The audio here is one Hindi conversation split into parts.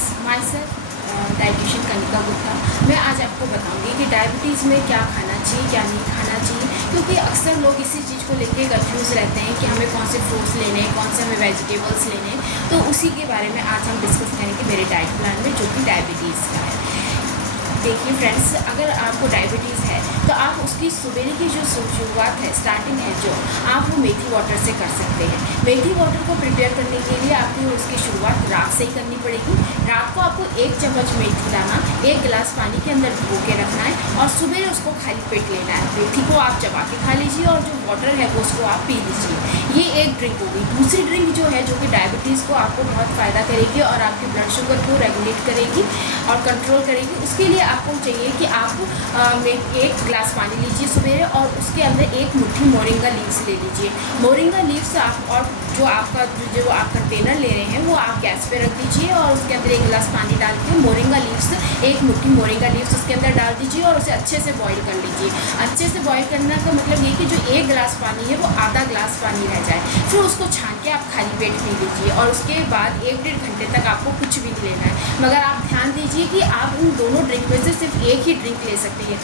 Friends, my self dietitian Kanika Gupta. मैं आज आपको बताऊंगी कि डायबिटीज़ में क्या खाना चाहिए, क्या नहीं खाना चाहिए, क्योंकि अक्सर लोग इसी चीज़ को लेके कंफ्यूज रहते हैं कि हमें कौन से फ्रूट्स लेने हैं, कौन से हमें वेजिटेबल्स लेने हैं। तो उसी के बारे में आज हम डिस्कस करेंगे मेरे डाइट प्लान में, जो कि डायबिटीज़ का है। देखिए फ्रेंड्स, अगर आपको डायबिटीज़ है तो आप उसकी सवेरे की जो शुरुआत है, स्टार्टिंग है जो, आप वो मेथी वाटर से कर सकते हैं। मेथी वाटर को प्रिपेयर करने के लिए आपको उसकी शुरुआत रात से ही करनी पड़ेगी। रात को आपको 1 चम्मच मेथी दाना 1 गिलास पानी के अंदर भिगो के रखना है और सुबह उसको खाली पेट लेना है। मेथी को आप चबा के खा लीजिए और जो वाटर है वो उसको आप पी लीजिए। ये एक ड्रिंक हो गई। दूसरी ड्रिंक जो है, जो कि डायबिटीज़ को आपको बहुत फ़ायदा करेगी और आपके ब्लड शुगर को रेगुलेट करेगी और कंट्रोल करेगी। उसके लिए आपको चाहिए कि आप 1 गिलास पानी लीजिए सवेरे और उसके अंदर 1 मुट्ठी मोरिंगा लीव्स ले लीजिए। मोरिंगा लीव्स आप और जो आप कंटेनर ले रहे हैं वो आप गैस पे रख दीजिए और उसके अंदर 1 गिलास पानी डाल के मोरिंगा लीव्स 1 मुट्ठी मोरिंगा लीव्स उसके अंदर डाल दीजिए और उसे अच्छे से बॉईल कर लीजिए। अच्छे से बॉईल करने का मतलब ये कि जो 1 गिलास पानी है वो आधा गिलास पानी रह जाए। फिर उसको छान के आप खाली पेट पी लीजिए और उसके बाद 1-1.5 घंटे तक आपको कुछ भी नहीं लेना है। मगर आप ध्यान दीजिए कि आप उन दोनों ड्रिंक में से सिर्फ एक ही ड्रिंक ले सकते हैं,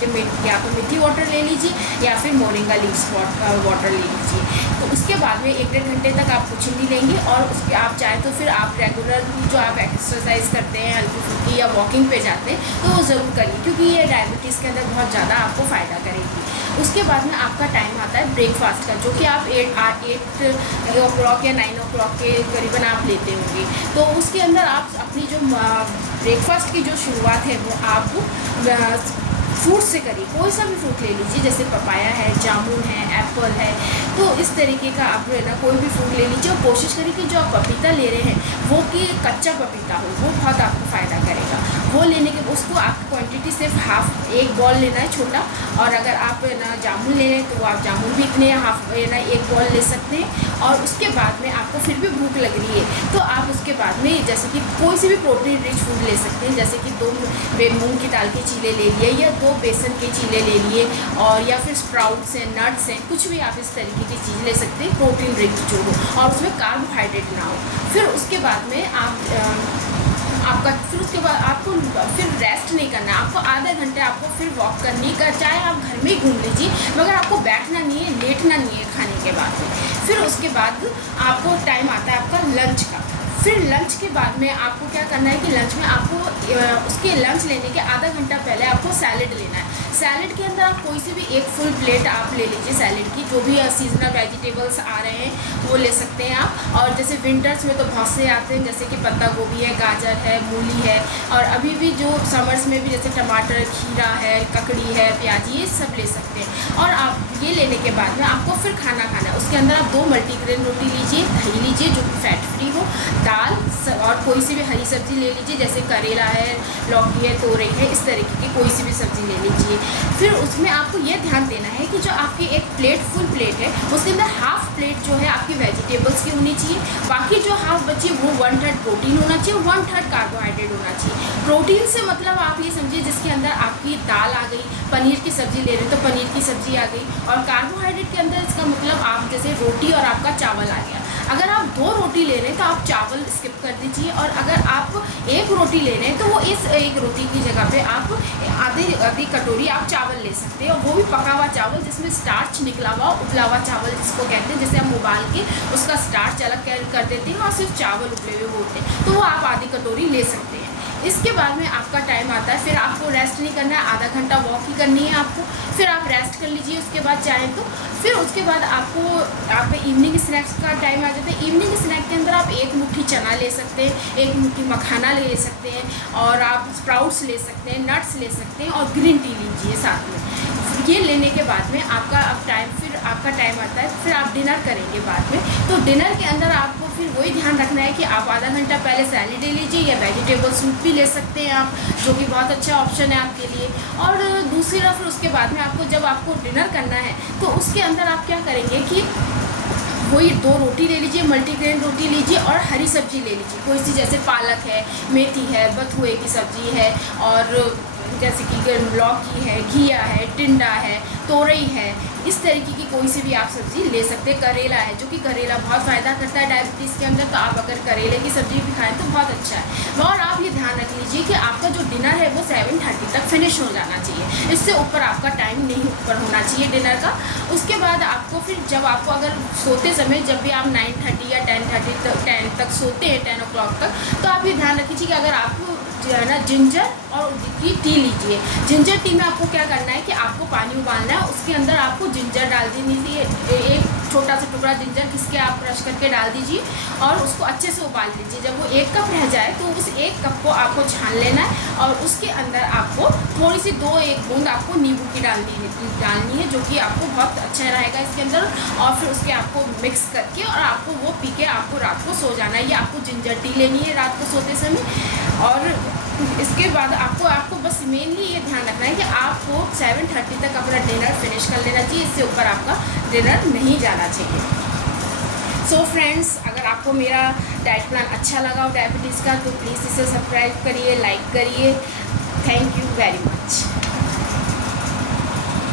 या तो मेथी वाटर ले लीजिए या फिर मोरिंगा लीव्स वाटर ले लीजिए। तो उसके बाद में 1-1.5 घंटे तक आप कुछ नहीं लेंगे और उसके आप चाहे तो फिर आप रेगुलर जो आप एक्सरसाइज करते हैं, हल्की फुल्की या वॉकिंग पे जाते हैं, तो वो ज़रूर करिए, क्योंकि ये डायबिटीज़ के अंदर बहुत ज़्यादा आपको फ़ायदा करेगी। उसके बाद में आपका टाइम आता है ब्रेकफास्ट का, जो कि आप 8 o'clock या 9 o'clock के करीबन आप लेते होंगे। तो उसके अंदर आप अपनी जो ब्रेकफास्ट की जो शुरुआत है वो आप फ्रूट से करिए। कोई सा भी फ्रूट ले लीजिए, जैसे पपाया है, जामुन है, एप्पल है। तो इस तरीके का आप है ना कोई भी फ्रूट ले लीजिए और कोशिश करिए कि जो आप पपीता ले रहे हैं वो कि कच्चा पपीता हो, वो बहुत आपको फ़ायदा करेगा। वो लेने के उसको आपकी क्वांटिटी सिर्फ एक बॉल लेना है छोटा, और अगर आप ना जामुन ले रहे हैं तो आप जामुन भी इतने एक बॉल ले सकते हैं। और उसके बाद में आपको फिर भी भूख लग रही है तो आप उसके बाद में जैसे कि कोई सी भी प्रोटीन रिच फूड ले सकते हैं, जैसे कि 2 मूंग की दाल के चीले ले लिए या 2 बेसन के चीले ले लिए, और या फिर स्प्राउट्स हैं, नट्स हैं, कुछ भी आप इस तरीके की चीज़ ले सकते हैं प्रोटीन रिच जो हो और उसमें कार्बोहाइड्रेट ना हो। फिर उसके बाद में फिर उसके बाद आपको फिर रेस्ट नहीं करना है। आपको आधे घंटे आपको फिर वॉक करनी का, चाहे आप घर में ही घूम लीजिए, मगर आपको बैठना नहीं है, लेटना नहीं है खाने के बाद में। फिर उसके बाद आपको टाइम आता है आपका लंच का। फिर लंच के बाद में आपको क्या करना है कि लंच में आपको उसके लंच लेने के आधा घंटा पहले आपको सैलेड लेना है। सैलेड के अंदर आप कोई सी भी 1 फुल प्लेट आप ले लीजिए सैलेड की, जो भी सीजनल वेजिटेबल्स आ रहे हैं वो ले सकते हैं आप। और जैसे विंटर्स में तो बहुत से आते हैं, जैसे कि पत्ता गोभी है, गाजर है, मूली है, और अभी भी जो समर्स में भी जैसे टमाटर, खीरा है, ककड़ी है, प्याज, ये सब ले सकते हैं। और आप ये लेने के बाद में आपको फिर खाना खाना है। उसके अंदर आप 2 मल्टीग्रेन रोटी लीजिए, दही लीजिए जो कि फैट फ्री हो, दाल और कोई सी भी हरी सब्जी ले लीजिए, जैसे करेला है, लौकी है, तोरई है, इस तरीके की कोई सी भी सब्जी ले लीजिए। फिर उसमें आपको ये ध्यान देना है कि जो आपकी एक प्लेट फुल प्लेट है उसके अंदर हाफ प्लेट जो है आपकी वेजिटेबल्स की होनी चाहिए। बाकी जो हाफ बची वो 1/3 प्रोटीन होना चाहिए, 1/3 कार्बोहाइड्रेट होना चाहिए। प्रोटीन से मतलब आप ये समझिए जिसके अंदर आपकी दाल आ गई, पनीर की सब्जी ले रहे हैं तो पनीर की सब्जी आ गई, और कार्बोहाइड्रेट के अंदर इसका मतलब आप जैसे रोटी और आपका चावल आ गया। अगर आप 2 रोटी ले रहे हैं तो आप चावल स्किप कर दीजिए, और अगर आप 1 रोटी ले रहे हैं तो वो इस 1 रोटी की जगह पे आप आधी कटोरी आप चावल ले सकते हैं, और वो भी पका हुआ चावल जिसमें स्टार्च निकला हुआ, उबला हुआ चावल जिसको कहते हैं, जैसे हम उबाल के उसका स्टार्च अलग कर देते हैं और सिर्फ चावल उबले हुए होते हैं, तो वो आप आधी कटोरी ले सकते हैं। इसके बाद में आपका टाइम आता है, फिर आपको रेस्ट नहीं करना है, आधा घंटा वॉक ही करनी है आपको। फिर आप रेस्ट कर लीजिए उसके बाद चाहें तो। फिर उसके बाद आपका इवनिंग स्नैक्स का टाइम आ जाता है। इवनिंग स्नैक के अंदर आप 1 मुट्ठी चना ले सकते हैं, 1 मुट्ठी मखाना ले सकते हैं, और आप स्प्राउट्स ले सकते हैं, नट्स ले सकते हैं, और ग्रीन टी लीजिए साथ में। ये लेने के बाद में आपका टाइम आता है, फिर आप डिनर करेंगे बाद में। तो डिनर के अंदर आपको फिर वही ध्यान रखना है कि आप आधा घंटा पहले सैलेड ले लीजिए, या वेजिटेबल सूप भी ले सकते हैं आप, जो कि बहुत अच्छा ऑप्शन है आपके लिए। और दूसरी तरफ फिर उसके बाद में जब आपको डिनर करना है तो उसके अंदर आप क्या करेंगे कि वही 2 रोटी ले लीजिए, मल्टीग्रेन रोटी लीजिए, और हरी सब्जी ले लीजिए कोई सी, जैसे पालक है, मेथी है, बथुए की सब्जी है, और जैसे कि लौकी है, घिया है, टिंडा है, तोरई है, इस तरीके की कोई सी भी आप सब्ज़ी ले सकते हैं। करेला है, जो कि करेला बहुत फ़ायदा करता है डायबिटीज़ के अंदर, तो आप अगर करेले की सब्ज़ी भी खाएं तो बहुत अच्छा है। और आप ये ध्यान ध्यान रख लीजिए कि आपका जो डिनर है वो 7:30 तक फिनिश हो जाना चाहिए। इससे ऊपर आपका टाइम नहीं ऊपर होना चाहिए डिनर का। उसके बाद आपको फिर जब आपको अगर सोते समय जब भी आप 9:30 या 10 तक सोते हैं, 10 o'clock तक, तो आप ये ध्यान रखिए कि अगर आपको जो है ना जिंजर और की टी लीजिए। जिंजर टी में आपको क्या करना है कि आपको पानी उबालना है, उसके अंदर आपको जिंजर डाल दीजिए, एक छोटा सा टुकड़ा जिंजर घिसके आप क्रश करके डाल दीजिए और उसको अच्छे से उबाल लीजिए। जब वो 1 कप रह जाए तो उस 1 कप को आपको छान लेना है और उसके अंदर आपको थोड़ी सी 2-1 बूंद आपको नींबू की डालनी है, जो कि आपको बहुत अच्छा रहेगा इसके अंदर। और फिर उसके आपको मिक्स करके और आपको वो पी के आपको रात को सो जाना है। ये आपको जिंजर टी लेनी है रात को सोते समय। और इसके बाद आपको बस मेनली ये ध्यान रखना है कि आपको 7:30 तक अपना डिनर फिनिश कर लेना चाहिए। इससे ऊपर आपका डिनर नहीं जाना चाहिए। सो फ्रेंड्स, अगर आपको मेरा डाइट प्लान अच्छा लगा हो डायबिटीज़ का, तो प्लीज़ इसे सब्सक्राइब करिए, लाइक करिए। Thank you very much.